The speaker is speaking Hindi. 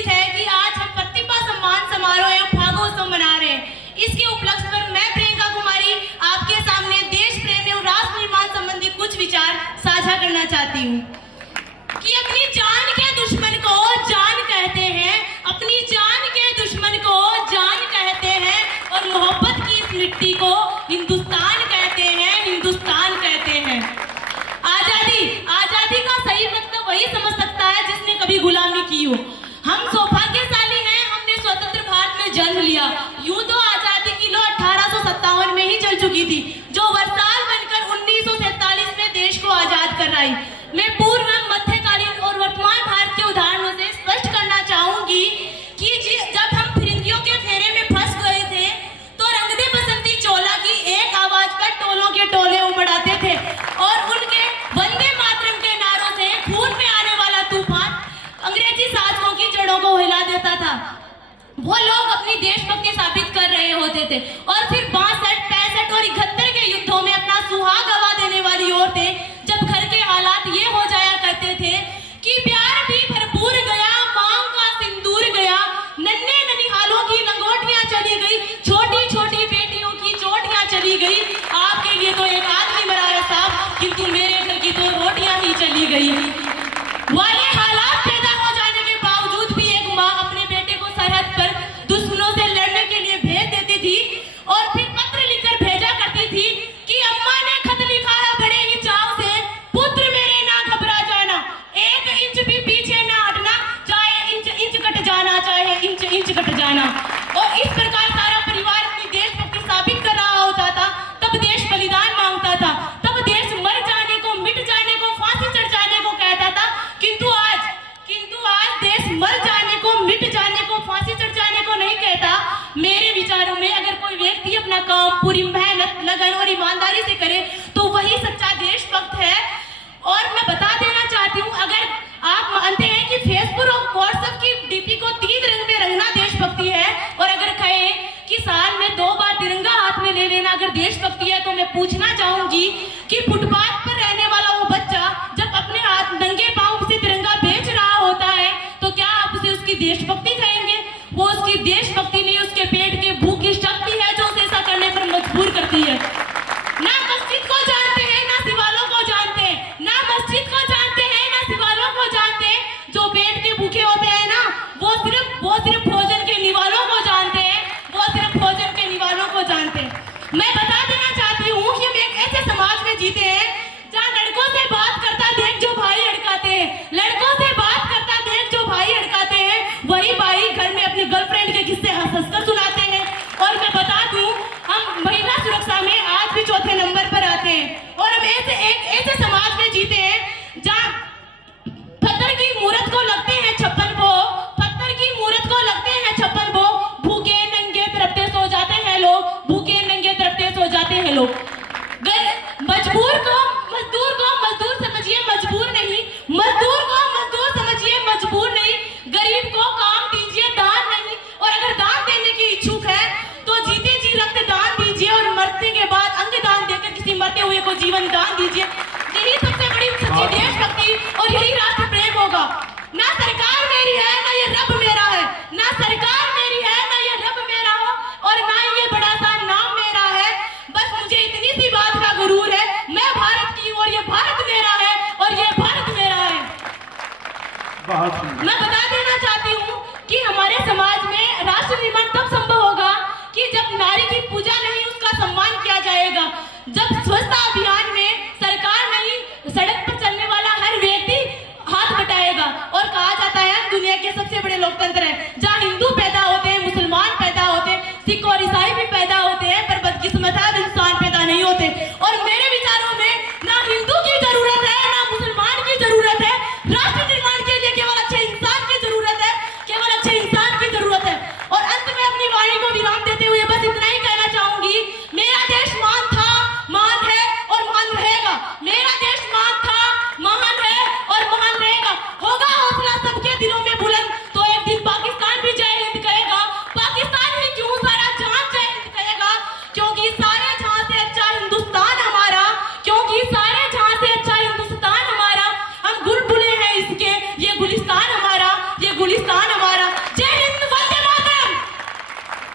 खुशीत है कि आज हम प्रतिभा सम्मान समारोह एवं फागोत्सव मना रहे हैं। इसके उपलक्ष्य पर मैं प्रियंका कुमारी आपके सामने देश प्रेम एवं राष्ट्र निर्माण संबंधी कुछ विचार साझा करना चाहती हूँ कि अपनी जान के दुश्मन को जान कहते हैं, अपनी जान के दुश्मन को जान कहते हैं और मोहब्बत की इस मिट्टी को हिंदुस्तान कहते हैं, हिंदुस्तान कहते हैं। आजादी का सही मतलब वही समझ सकता है जिसने कभी गुलामी की हो। हम सौभाग्यशाली हैं, हमने स्वतंत्र भारत में जन्म लिया। यूं तो आजादी की लौ 1857 में ही चल चुकी थी, जो वर्षाल बनकर 1947 में देश को आजाद कराई। मैं पूर्व मध्यकालीन और वर्तमान भारत के उदाहरणों से स्पष्ट करना चाहूंगी कि जब हम फिरंगियों के फेरे में फंस गए थे तो रंग दे बसंती चोला की एक आवाज पर टोलों के टोले उमड़ाते थे और उनके वंदे मातरम के नारों से खून में आने वाला तूफान अंग्रेजी शासकों की जड़ों को हिला देता था। वो लोग अपनी देशभक्ति साबित कर रहे होते थे और फिर 62, 65 और 71 के युद्धों में अपना सुहाग गवा देने वाली औरतें जब घर के हालात ये हो जाया करते थे कि प्यार भी भरपूर गया, मांग का सिंदूर गया, नन्हे ननिहालों की लंगोटियां चली गई, छोटी छोटी बेटियों की चोटियां चली गई। आपके लिए तो एक आदमी मरा है साहब, किंतु मेरे घर की तो रोटियां ही चली गई वाले हालात पैदा हो जाने के बावजूद भी एक माँ अपने बेटे को सरहद पर दुश्मनों से लड़ने के लिए भेज देती थी और फिर पत्र लिखकर भेजा करती थी कि अम्मा ने खत लिखा है बड़े ही चाव से, पुत्र मेरे ना घबरा जाना, 1 इंच भी पीछे ना हटना, चाहे इंच कट जाना, चाहे इंच कट जाना। और इस प्रकार सारा परिवार अपनी देशभक्ति साबित कर रहा होता था। तब देश बलिदान मांगता था, तब देश मर जाने को, मिट जाने को, फांसी चढ़ जाने को कहता था। किंतु आज देश मर जाने को, मिट जाने को, फांसी चढ़ जाने को नहीं कहता। मेरे विचारों में अगर कोई व्यक्ति अपना काम पूरी मेहनत, लगन और ईमानदारी से करे तो वही सच्चा देशभक्त है। और मैं बता देना चाहती हूँ, अगर आप मानते हैं कि फेसबुक और व्हाट्सएप की डीपी को 3 रंग में रंगना देशभक्ति है और अगर कहें कि साल में 2 बार तिरंगा हाथ में ले लेना अगर देशभक्ति है, तो मैं पूछना चाहूंगी कि फुटपाथ पर रहने वाला वो बच्चा जब अपने हाथ नंगे पांव से तिरंगा बेच रहा होता है तो क्या आप उसे उसकी देशभक्ति कहेंगे? वो उसकी देशभक्ति नहीं, उसके पेट के भूख की शक्ति है जो उसे ऐसा करने पर मजबूर करती है। ना मस्जिद को जानते हैं, ना शिवालों को जानते हैं, ना मस्जिद को जानते हैं, ना शिवालों को जानते हैं। जो पेट के भूखे होते हैं ना, वो सिर्फ भोजन के निवालों को जानते हैं, वो सिर्फ भोजन के निवालों को जानते हैं। मैं बता देना चाहती हूँ कि हम एक ऐसे समाज में जीते हैं जहाँ लड़कों से बात करता देख जो भाई अड़काते हैं, लड़कों से बात करता देख जो भाई अड़काते हैं, वही भाई घर में अपनी गर्लफ्रेंड के किस्से हंस-हंसकर सुनाते हैं। और मैं बता दूं, हम महिला सुरक्षा में आज भी 4थे नंबर पर आते हैं और हम ऐसे समाज में जीते हैं जहाँ पत्थर की मूरत को लगते हैं 56 भो, पत्थर की मूरत को लगते हैं 56 भो, भूखे नंगे तड़पते सो जाते हैं लोग, भूखे नंगे तड़पते सो जाते हैं लोग। मजदूर को मजदूर समझिए, मजबूर नहीं, मजदूर को मजदूर समझिए, मजबूर नहीं, गरीब को काम दीजिए, दान नहीं। और अगर दान देने की इच्छुक है तो जीते जी रक्त दान दीजिए और मरने के बाद अंग दान देकर किसी मरते हुए को जीवन दान दीजिए। यही सबसे बड़ी सच्ची देशभक्ति और यही राष्ट्र प्रेम होगा। ना सरकार मेरी है, ना ये रब मेरा है, ना सरकार मेरी है, ना ये रब मेरा हो और ना ये बड़ा सा नाम मेरा है। बस मुझे इतनी सी बात का गुरूर है, मैं भारत की हूँ और ये भारत मेरा है और ये भारत मेरा है। मैं बता देना चाहती हूँ कि हमारे समाज में राष्ट्र निर्माण तब संभव होगा कि जब नारी की पूजा नहीं, उसका सम्मान किया जाएगा। जब स्वच्छता अभियान में सरकार नहीं, सड़क पर चलने वाला हर व्यक्ति हाथ बटाएगा। और कहा जाता है दुनिया के सबसे बड़े लोकतंत्र है जहाँ हिंदू पैदा होते हैं, मुसलमान पैदा होते हैं, सिख और ईसाई भी पैदा होते हैं, पर बदकिस्मत है इंसान पैदा नहीं होते। और मेरे विचारों में ना हिंदू की जरूरत है, ना मुसलमान की जरूरत है। राष्ट्र निर्माण के लिए केवल अच्छे इंसान की जरूरत है, केवल अच्छे इंसान की जरूरत है। और अंत में अपनी वाणी को विराम देते हुए बस इतना ही कहना चाहूंगी, मेरा देश महान था, महान है और महान रहेगा। मेरा देश महान था, महान है और महान रहेगा। होगा हौसला सबके दिलों में बुलंद तो एक दिन पाकिस्तान भी जय हिंद कहेगा। पाकिस्तान ही क्यों, सारा जहां जय हिंद कहेगा, क्योंकि सारे जहां से अच्छा हिंदुस्तान हमारा, क्योंकि सारे जहां से अच्छा हिंदुस्तान हमारा। हम गुलबुले हैं इसके, ये गुलिस्तान हमारा, ये गुलिस्तान